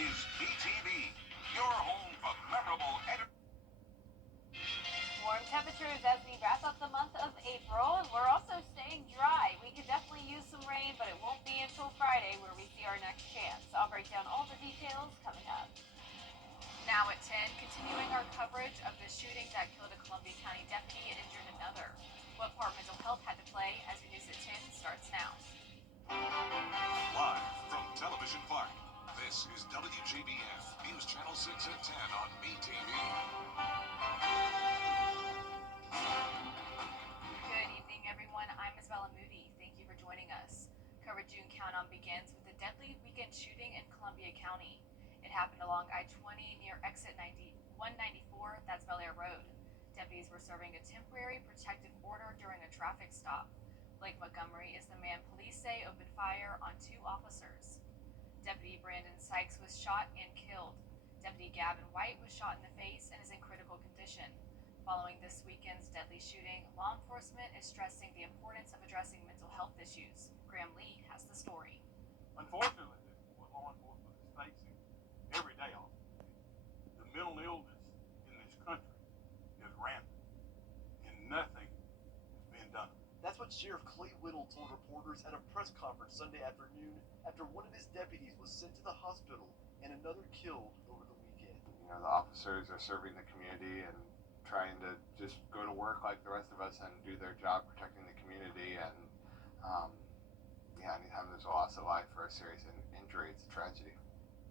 is BTV, your home for memorable entertainment. Warm temperatures as we wrap up the month of April, and we're also staying dry. We could definitely use some rain, but it won't be until Friday where we see our next chance. I'll break down all the details coming up. Now at 10, continuing our coverage of the shooting that killed a Columbia County deputy and injured another. What part mental health had to play as we News at 10 starts now. Live from Television Park, this is WJBF News Channel 6 at 10 on BTV. Good evening, everyone. I'm Isabella Moody. Thank you for joining us. Coverage June Countdown begins with the deadly weekend shooting in Columbia County. It happened along I-20 near exit 194, that's Bel Air Road. Deputies were serving a temporary protective order during a traffic stop. Blake Montgomery is the man police say opened fire on 2 officers. Deputy Brandon Sykes was shot and killed. Deputy Gavin White was shot in the face and is in critical condition. Following this weekend's deadly shooting, law enforcement is stressing the importance of addressing mental health issues. Graham Lee has the story. Unfortunately, what law enforcement is facing every day on the mental illness in this country is rampant, and nothing is being done. That's what Sheriff Clay Whittle told reporters at a press conference Sunday afternoon after one of his deputies was sent to the hospital and another killed over the weekend. You know, the officers are serving the community and trying to just go to work like the rest of us and do their job protecting the community. And anytime there's a loss of life or a serious injury, it's a tragedy.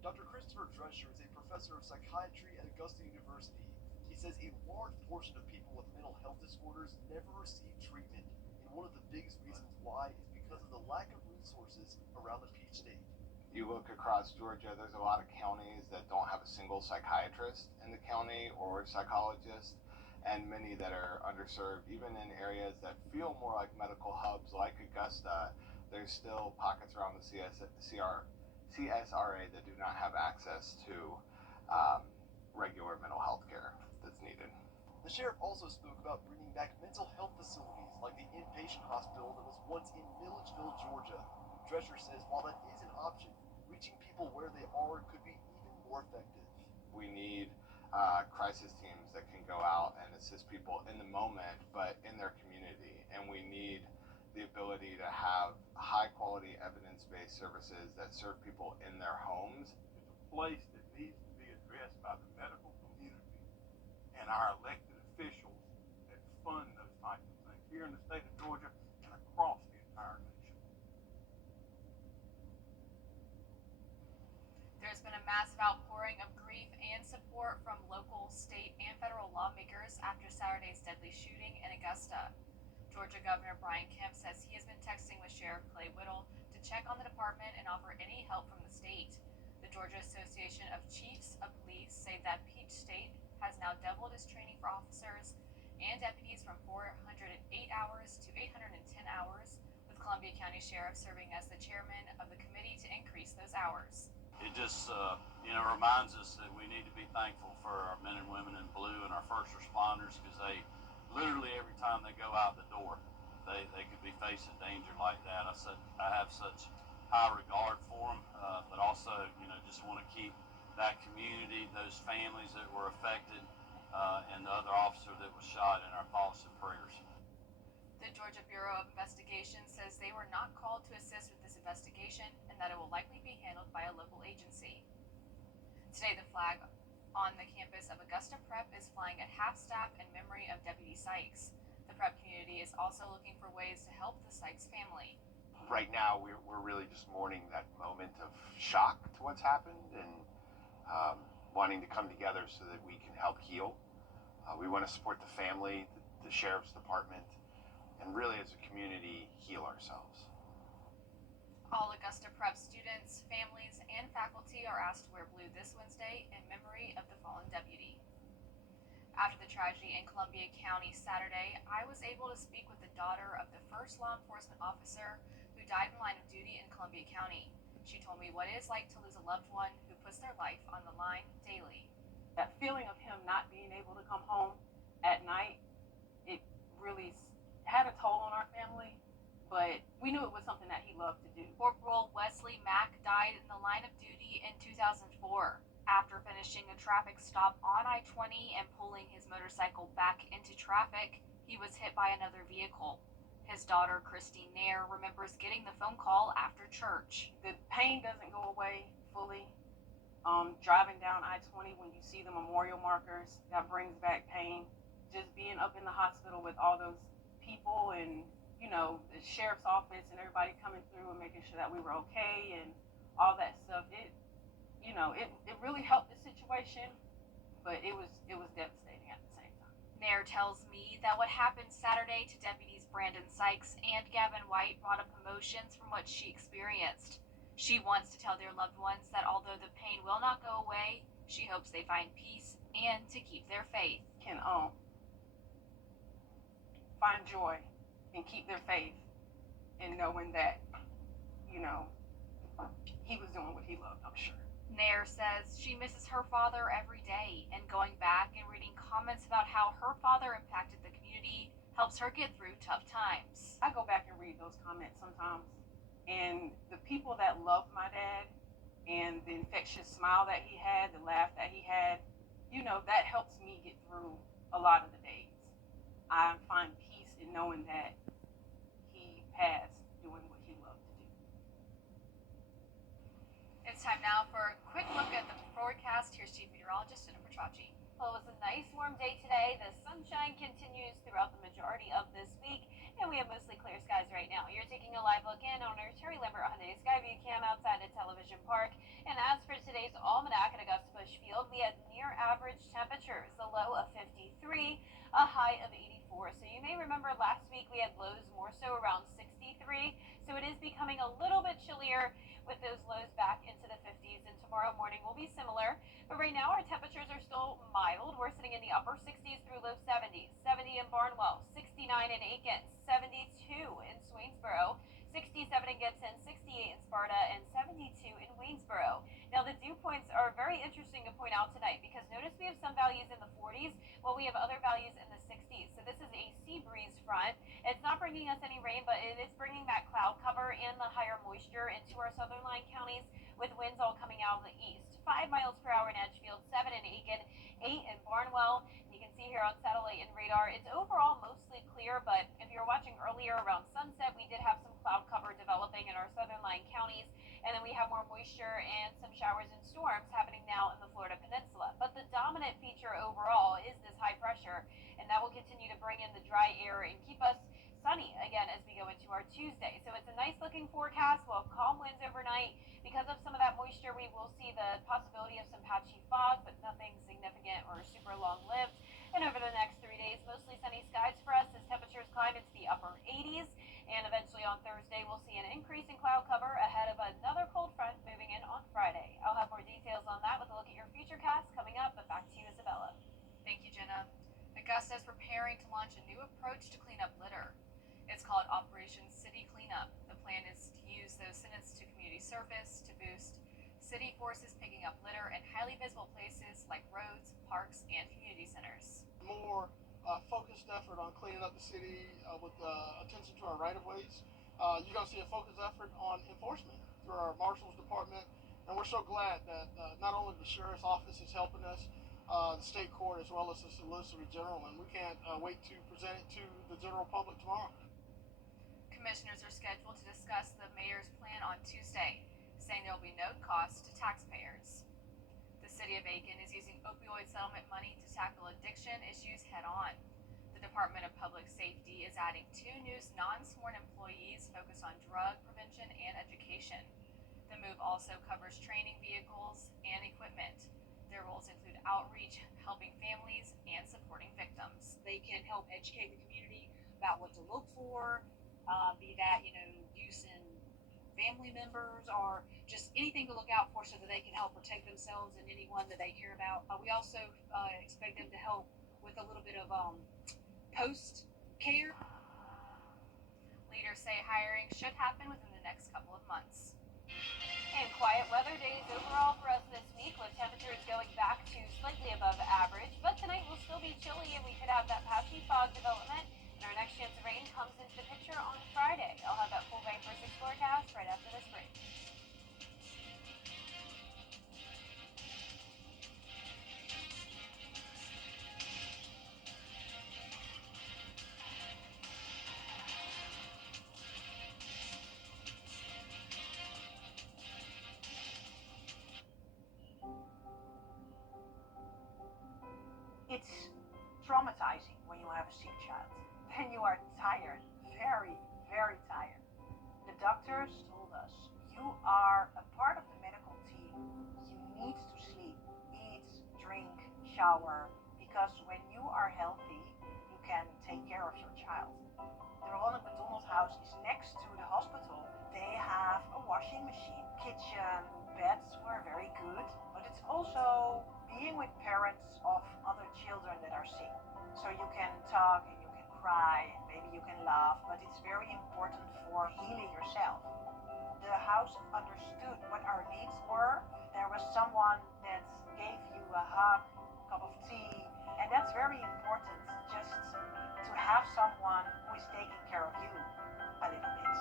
Dr. Christopher Drescher is a professor of psychiatry at Augusta University. He says a large portion of people with mental health disorders never receive treatment. And one of the biggest reasons why is because of the lack of resources around the Peach State. You look across Georgia, there's a lot of counties that don't have a single psychiatrist in the county or psychologist, and many that are underserved. Even in areas that feel more like medical hubs like Augusta, there's still pockets around the CSRA that do not have access to regular mental health care that's needed. The sheriff also spoke about bringing back mental health facilities like the inpatient hospital that was once in Milledgeville, Georgia. Drescher says while that is an option, reaching people where they are could be even more effective. We need crisis teams that can go out and assist people in the moment, but in their community. And we need the ability to have high-quality, evidence-based services that serve people in their homes. It's a place that needs to be addressed by the medical community and our elected officials that fund those types of things here in the state of Georgia and across the entire nation. There's been a massive outpouring of grief and support from local, state, and federal lawmakers after Saturday's deadly shooting in Augusta. Georgia Governor Brian Kemp says he has been texting with Sheriff Clay Whittle to check on the department and offer any help from the state. The Georgia Association of Chiefs of Police say that Peach State has now doubled its training for officers and deputies from 408 hours to 810 hours, with Columbia County Sheriff serving as the chairman of the committee to increase those hours. It just, reminds us that we need to be thankful for our men and women in blue and our first responders, because they literally every time they go out the door, they could be facing danger like that. I have such high regard for them, but also, just want to keep that community, those families that were affected, and the other officer that was shot in our thoughts and prayers. The Georgia Bureau of Investigation says they were not called to assist with this investigation and that it will likely be handled by a local agency. Today, the flag on the campus of Augusta Prep is flying at half-staff in memory of Deputy Sykes. The prep community is also looking for ways to help the Sykes family. Right now, we're really just mourning that moment of shock to what's happened and wanting to come together so that we can help heal. We want to support the family, the sheriff's department, and really as a community heal ourselves. All Augusta Prep students, families, and faculty are asked to wear blue this Wednesday in memory of the fallen deputy. After the tragedy in Columbia County Saturday, I was able to speak with the daughter of the first law enforcement officer who died in line of duty in Columbia County. She told me what it is like to lose a loved one who puts their life on the line daily. That feeling of him not being able to come home at night, it really had a toll on our family. but we knew it was something that he loved to do. Corporal Wesley Mack died in the line of duty in 2004 after finishing a traffic stop on I-20 and pulling his motorcycle back into traffic. He was hit by another vehicle. His daughter, Christine Nair, remembers getting the phone call after church. The pain doesn't go away fully. Driving down I-20 when you see the memorial markers, that brings back pain. Just being up in the hospital with all those people and, you know, the sheriff's office and everybody coming through and making sure that we were okay and all that stuff, it really helped the situation, but it was devastating at the same time. Nair tells me that what happened Saturday to deputies Brandon Sykes and Gavin White brought up emotions from what she experienced. She wants to tell their loved ones that although the pain will not go away, she hopes they find peace and to keep their faith. Can find joy and keep their faith in knowing that, you know, he was doing what he loved, I'm sure. Nair says she misses her father every day, and going back and reading comments about how her father impacted the community helps her get through tough times. I go back and read those comments sometimes, and the people that loved my dad and the infectious smile that he had, the laugh that he had, you know, that helps me get through a lot of the days. I find peace in knowing that he passed doing what he loved to do. It's time now for a quick look at the forecast. Here's Chief Meteorologist Jennifer Tracci. Well, it was a nice warm day today. The sunshine continues throughout the majority of this week, and we have mostly clear skies right now. You're taking a live look in on our Terry Lambert Hyundai Skyview cam outside of Television Park. And as for today's almanac at Augusta Busch Field, we had near average temperatures, a low of 53, a high of 84. So you may remember last week we had lows more so around 63. So it is becoming a little bit chillier with those lows back into the 50s, and tomorrow morning will be similar. But right now our temperatures are still mild. We're sitting in the upper 60s through low 70s. 70 in Barnwell, 69 in Aiken, 72 in Swainsboro, 67 in Gibson, 68 in Sparta, and 72 in Waynesboro. Now the dew points are very interesting to point out tonight because notice we have some values in the 40s while we have other values in the 60s. So this is a sea breeze front. It's not bringing us any rain, but it is bringing that cloud cover and the higher moisture into our southern line counties with winds all coming out of the east. 5 miles per hour in Edgefield, 7 in Aiken, 8 in Barnwell. And you can see here on satellite and radar, it's overall mostly clear, but if you're watching earlier around sunset, we did have some cloud cover developing in our southern line counties. And then we have more moisture and some showers and storms happening now in the Florida Peninsula. But the dominant feature overall is this high pressure, and that will continue to bring in the dry air and keep us sunny again as we go into our Tuesday. So it's a nice looking forecast. We'll have calm winds overnight. Because of some of that moisture, we will see the possibility of some patchy fog, but nothing significant or super long lived. And over the next 3 days, mostly sunny skies for us as temperatures climb into the upper 80s. And eventually on Thursday, we'll see an increase in cloud cover ahead of another cold front moving in on Friday. I'll have more details on that with a look at your futurecast coming up, but back to you, Isabella. Thank you, Jenna. Augusta is preparing to launch a new approach to clean up litter. It's called Operation City Cleanup. The plan is to use those sentenced to community service to boost city forces picking up litter in highly visible places like roads, parks, and community centers. More focused effort on cleaning up the city with attention to our right-of-ways. You're going to see a focused effort on enforcement through our Marshals Department, and we're so glad that not only the Sheriff's Office is helping us, the state court as well as the Solicitor General, and we can't wait to present it to the general public tomorrow. Commissioners are scheduled to discuss the mayor's plan on Tuesday, saying there will be no cost to taxpayers. The city of Aiken is using opioid settlement money to tackle addiction issues head-on. The Department of Public Safety is adding 2 new non-sworn employees focused on drug prevention and education. The move also covers training vehicles and equipment. Their roles include outreach, helping families, and supporting victims. They can help educate the community about what to look for, be that, use in family members or just anything to look out for so that they can help protect themselves and anyone that they care about. We also expect them to help with a little bit of post-care. Leaders say hiring should happen within the next couple of months. And quiet weather days overall for us this week with temperatures going back to slightly above average. But tonight will still be chilly and we could have that patchy fog development. And our next chance of rain comes into the picture on Friday. I'll have it's traumatizing when you have a sick child. Then you are tired, very, very tired. The doctors told us, you are a part of the medical team. You need to sleep, eat, drink, shower, because when you are healthy, you can take care of your child. The Ronald McDonald House is next to the hospital. They have a washing machine, kitchen, beds were very good, but it's also being with parents of other children that are sick. So you can talk and you can cry and maybe you can laugh, but it's very important for healing yourself. The house understood what our needs were. There was someone that gave you a hug, a cup of tea, and that's very important, just to have someone who is taking care of you a little bit.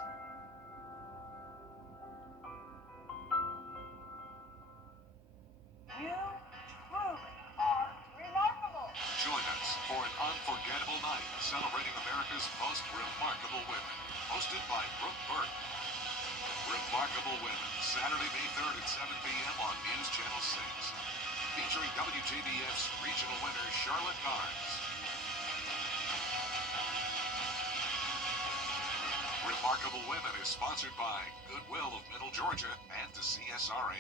You truly are remarkable. Join us for an unforgettable night celebrating America's most remarkable women. Hosted by Brooke Burke. Remarkable Women, Saturday, May 3rd at 7 p.m. on News Channel 6. Featuring WJBF's regional winner, Charlotte Barnes. Remarkable Women is sponsored by Goodwill of Middle Georgia and the CSRA.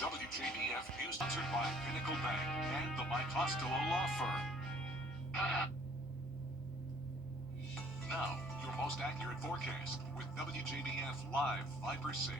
WJBF News sponsored by Pinnacle Bank and the Mike Costello Law Firm. Now, your most accurate forecast with WJBF Live Viper 6.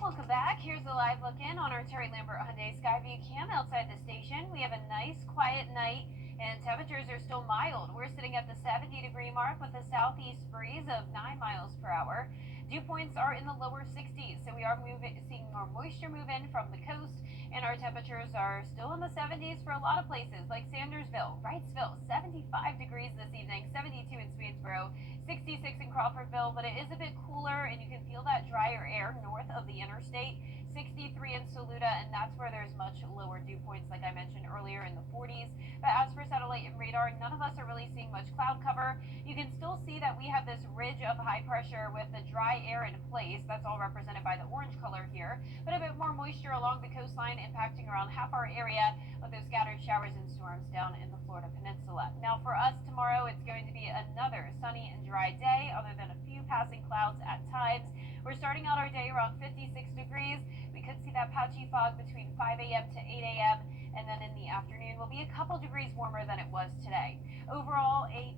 Welcome back. Here's a live look in on our Terry Lambert Hyundai Skyview cam outside the station. We have a nice quiet night and temperatures are still mild. We're sitting at the 70-degree mark with a southeast breeze of 9 miles per hour. Dew points are in the lower 60s, so we are seeing more moisture move in from the coast, and our temperatures are still in the 70s for a lot of places like Sandersville, Wrightsville, 75 degrees this evening, 72 in Swainsboro, 66 in Crawfordville, but it is a bit cooler and you can feel that drier air north of the interstate. 63 in Saluda, and that's where there's much lower dew points, like I mentioned earlier, in the 40s. But as for satellite and radar, none of us are really seeing much cloud cover. You can still see that we have this ridge of high pressure with the dry air in place. That's all represented by the orange color here, but a bit more moisture along the coastline impacting around half our area with those scattered showers and storms down in the Florida Peninsula. Now for us tomorrow, it's going to be another sunny and dry day, other than a few passing clouds at times. We're starting out our day around 56 degrees. We could see that patchy fog between 5 a.m. to 8 a.m. and then in the afternoon will be a couple degrees warmer than it was today. Overall, a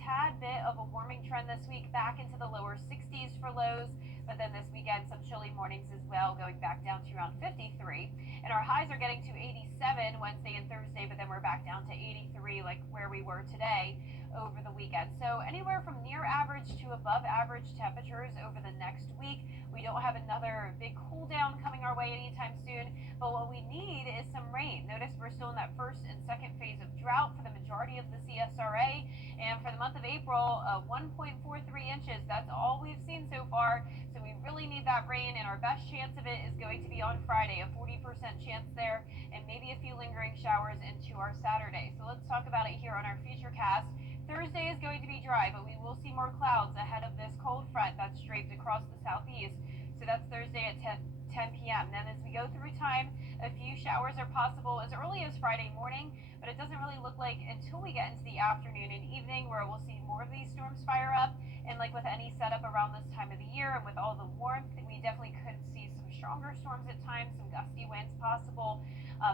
tad bit of a warming trend this week, back into the lower 60s for lows, but then this weekend some chilly mornings as well, going back down to around 53. And our highs are getting to 87 Wednesday and Thursday, but then we're back down to 83 like where we were today over the weekend. So anywhere from near average to above average temperatures over the next week. We don't have another big cool down coming our way anytime soon, but what we need is some rain. Notice we're still in that first and second phase of drought for the majority of the CSRA, and for the month of April, 1.43 inches. That's all we've seen so far, so we really need that rain, and our best chance of it is going to be on Friday, a 40% chance there, and maybe a few lingering showers into our Saturday. So let's talk about it here on our Futurecast. Thursday is going to be dry, but we will see more clouds ahead of this cold front that's draped across the southeast. So that's Thursday at 10 p.m. Then as we go through time, a few showers are possible as early as Friday morning, but it doesn't really look like until we get into the afternoon and evening where we'll see more of these storms fire up. And like with any setup around this time of the year and with all the warmth, we definitely could see some stronger storms at times, some gusty winds possible.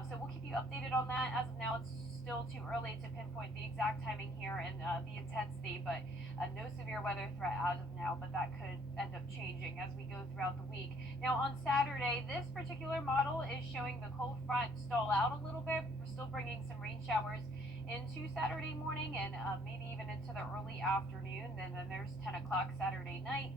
So we'll keep you updated on that. As of now, it's still too early to pinpoint the exact timing here and the intensity, but no severe weather threat as of now, but that could end up changing as we go throughout the week. Now on Saturday, this particular model is showing the cold front stall out a little bit. We're still bringing some rain showers into Saturday morning and maybe even into the early afternoon. And then there's 10 o'clock Saturday night.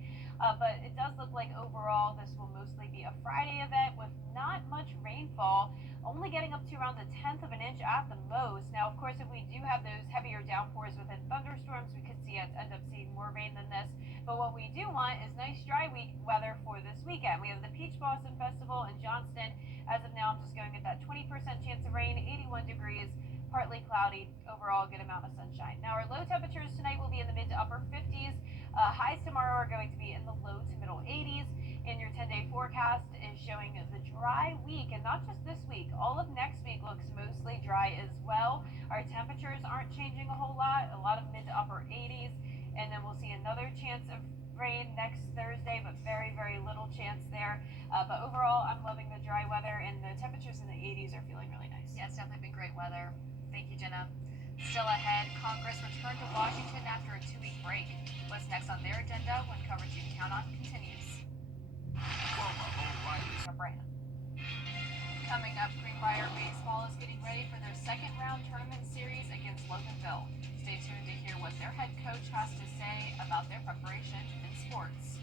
But it does look like overall this will mostly be a Friday event with not much rainfall, only getting up to around the 10th of an inch at the most. Now, of course, if we do have those heavier downpours within thunderstorms, we could end up seeing more rain than this. But what we do want is nice dry weather for this weekend. We have the Peach Blossom Festival in Johnston. As of now, I'm just going at that 20% chance of rain, 81 degrees, partly cloudy, overall a good amount of sunshine. Now, our low temperatures tonight will be in the mid to upper 50s. Highs tomorrow are going to be in the low to middle 80s. And your 10-day forecast is showing the dry dry week, and not just this week. All of next week looks mostly dry as well. Our temperatures aren't changing a whole lot, a lot of mid to upper 80s, and then we'll see another chance of rain next Thursday, but very, very little chance there. But overall, I'm loving the dry weather, and the temperatures in the 80s are feeling really nice. Yeah, it's definitely been great weather. Thank you, Jenna. Still ahead, Congress returned to Washington after a 2-week break. What's next on their agenda when coverage you can count on continues. Coming up, Greenbrier Baseball is getting ready for their second round tournament series against Loganville. Stay tuned to hear what their head coach has to say about their preparation in sports.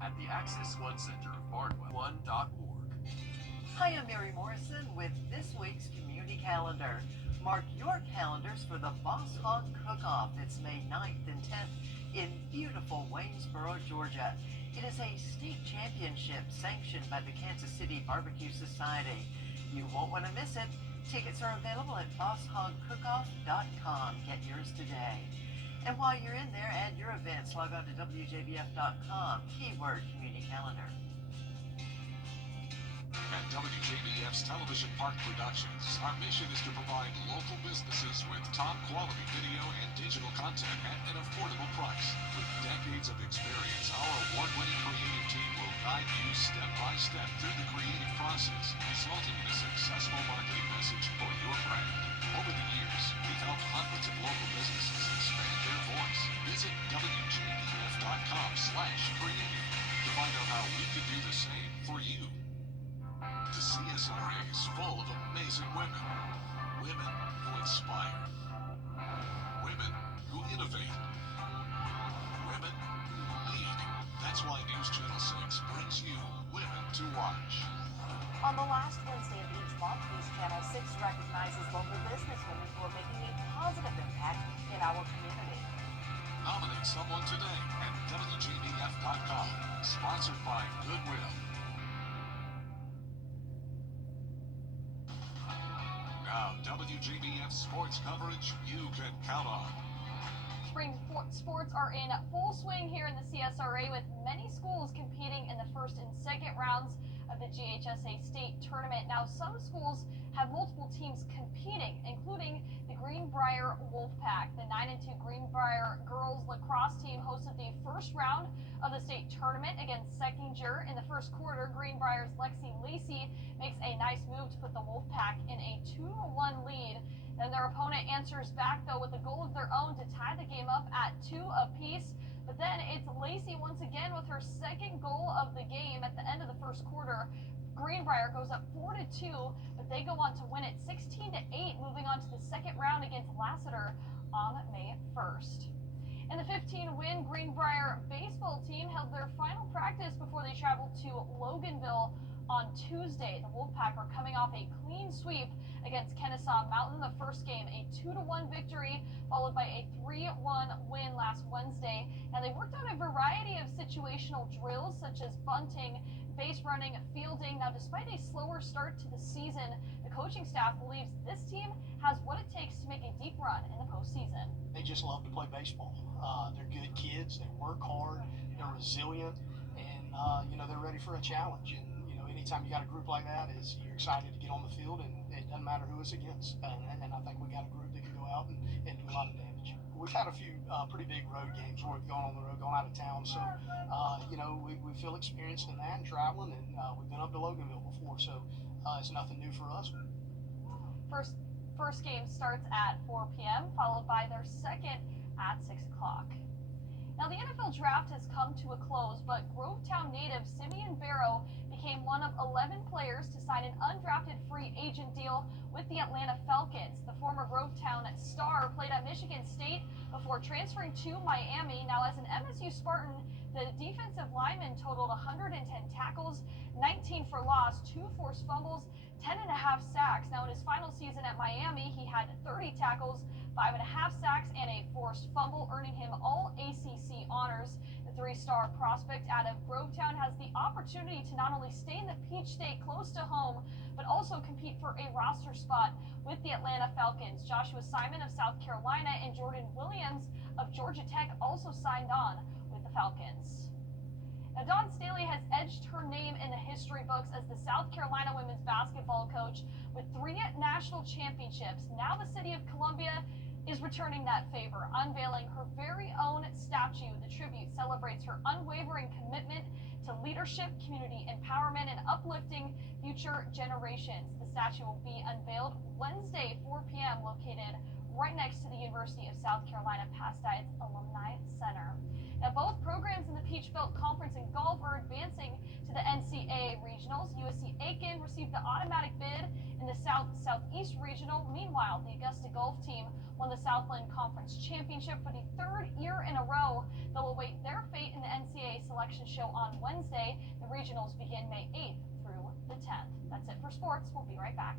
At the Access One Center of Barnwell1.org. Hi, I'm Mary Morrison with this week's community calendar. Mark your calendars for the Boss Hog Cook-Off. It's May 9th and 10th in beautiful Waynesboro, Georgia. It is a state championship sanctioned by the Kansas City Barbecue Society. You won't want to miss it. Tickets are available at bosshogcookoff.com. Get yours today. And while you're in there, add your events. Log on to WJBF.com. Keyword Community Calendar. At WJBF's Television Park Productions, our mission is to provide local businesses with top quality video and digital content at an affordable price. With decades of experience, our award-winning creative team will guide you step by step through the creative process, resulting in a successful marketing message for your brand. Over the years, we've helped hundreds of local businesses expand their voice. Visit WJBF.com/creative to find out how we can do the same for you. The CSRA is full of amazing women. Women who inspire. Women who innovate. Women who lead. That's why News Channel 6 brings you Women to Watch. On the last Wednesday of each month, News Channel 6 recognizes local businesswomen who are making a positive impact in our community. Nominate someone today at WJBF.com. Sponsored by Goodwill. Now, WJBF sports coverage you can count on. Spring sports are in full swing here in the CSRA, with many schools competing in the first and second rounds of the GHSA state tournament. Now, some schools have multiple teams competing, including the Greenbrier Wolfpack. The 9-2 Greenbrier girls lacrosse team hosted the first round of the state tournament against Seckinger. In the first quarter, Greenbrier's Lexi Lacey makes a nice move to put the Wolfpack in a 2-1 lead. Then their opponent answers back, though, with a goal of their own to tie the game up at 2 apiece. But then it's Lacey once again with her second goal of the game at the end of the first quarter. Greenbrier goes up 4-2, but they go on to win it 16-8, moving on to the second round against Lassiter on May 1st. And the 15-win Greenbrier baseball team held their final practice before they traveled to Loganville on Tuesday. The Wolfpack are coming off a clean sweep against Kennesaw Mountain. The first game, a 2-1 victory, followed by a 3-1 win last Wednesday. Now, they worked on a variety of situational drills, such as bunting, base running, fielding. Now, despite a slower start to the season, the coaching staff believes this team has what it takes to make a deep run in the postseason. They just love to play baseball. They're good kids. They work hard. They're resilient, and they're ready for a challenge. And anytime you got a group like that, you're excited to get on the field, and it doesn't matter who it's against. And I think we got a group that can go out and do a lot of damage. We've had a few pretty big road games where we've gone on the road, gone out of town. So, we feel experienced in that and traveling, and we've been up to Loganville before, so it's nothing new for us. First game starts at 4 p.m., followed by their second at 6 o'clock. Now, the NFL draft has come to a close, but Grovetown native Simeon Barrow became one of 11 players to sign an undrafted free agent deal with the Atlanta Falcons. The former Grovetown star played at Michigan State before transferring to Miami. Now, as an MSU Spartan, the defensive lineman totaled 110 tackles, 19 for loss, 2 forced fumbles, 10.5 sacks. Now, in his final season at Miami, he had 30 tackles, 5.5 sacks, and a forced fumble, earning him all ACC honors. The 3-star prospect out of Grovetown has the opportunity to not only stay in the Peach State close to home, but also compete for a roster spot with the Atlanta Falcons. Joshua Simon of South Carolina and Jordan Williams of Georgia Tech also signed on with the Falcons. Now, Dawn Staley has edged her name in the history books as the South Carolina women's basketball coach with 3 national championships. Now the city of Columbia is returning that favor, unveiling her very own statue. The tribute celebrates her unwavering commitment to leadership, community empowerment, and uplifting future generations. The statue will be unveiled Wednesday, 4 p.m., located right next to the University of South Carolina Pastide's Alumni Center. Now, both programs in the Peach Belt Conference in golf are advancing to the NCAA Regionals. USC Aiken received the automatic bid in the South-Southeast Regional. Meanwhile, the Augusta golf team won the Southland Conference Championship for the 3rd year in a row. They'll await their fate in the NCAA selection show on Wednesday. The regionals begin May 8th through the 10th. That's it for sports. We'll be right back.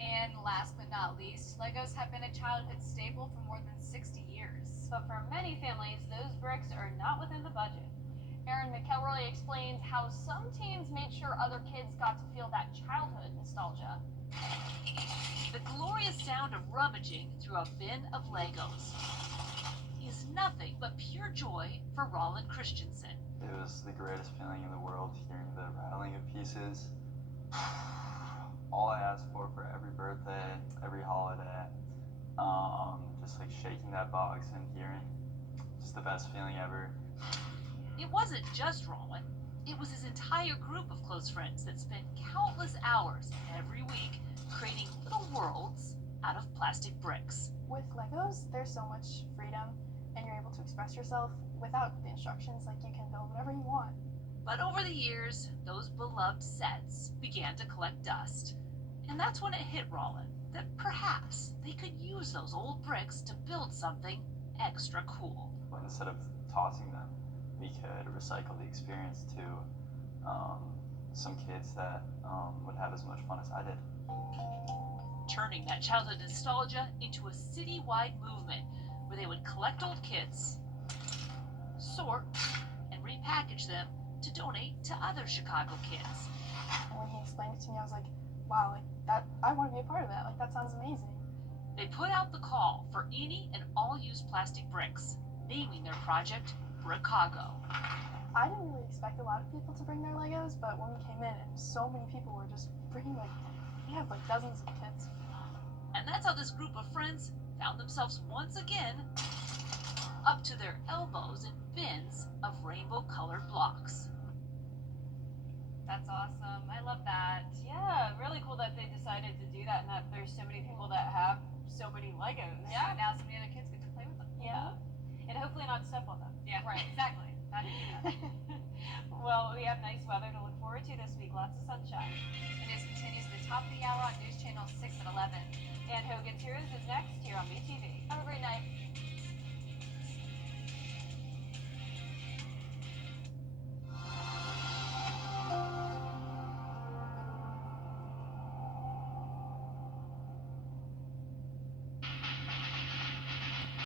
And last but not least, Legos have been a childhood staple for more than 60 years. But for many families, those bricks are not within the budget. Aaron McElroy explains how some teams made sure other kids got to feel that childhood nostalgia. The glorious sound of rummaging through a bin of Legos is nothing but pure joy for Roland Christensen. It was the greatest feeling in the world, hearing the rattling of pieces. All I asked for every birthday, every holiday, just like shaking that box and hearing, just the best feeling ever. It wasn't just Roland. It was his entire group of close friends that spent countless hours every week creating little worlds out of plastic bricks. With Legos, there's so much freedom, and you're able to express yourself without the instructions. Like, you can build whatever you want. But over the years, those beloved sets began to collect dust. And that's when it hit Roland that perhaps they could use those old bricks to build something extra cool. But instead of tossing them, we could recycle the experience to some kids that would have as much fun as I did. Turning that childhood nostalgia into a citywide movement where they would collect old kits, sort, and repackage them to donate to other Chicago kids. And when he explained it to me, I was like, wow, like that, I want to be a part of that. Like, that sounds amazing. They put out the call for any and all used plastic bricks, naming their project Bricago. I didn't really expect a lot of people to bring their Legos, but when we came in, and so many people were just bringing, like, we have like dozens of kits. And that's how this group of friends found themselves once again up to their elbows in bins of rainbow-colored blocks. That's awesome. I love that. Yeah, really cool that they decided to do that and that there's so many people that have so many Legos. Yeah, now so many other kids get to play with them. Yeah. And hopefully not step on them. Yeah, right, exactly. Not to do that. Well, we have nice weather to look forward to this week. Lots of sunshine. The news continues at the top of the hour on News Channel 6 at 11. And Hogan's Heroes is next here on BTV. Have a great night.